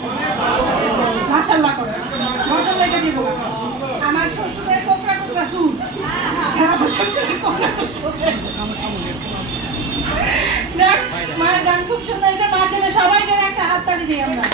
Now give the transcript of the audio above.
লাগতেছে মাশাআল্লাহ করে মাশাআল্লাহ কে দিব আমার শ্বশুরের কোকড়া কোকড়া চুল আমার শ্বশুরের কোকড়া চুল দেখ মায়ের গান খুব সুন্দর হয়েছে মার জন্য সবাই যেন একটা হাততালি দিই আমরা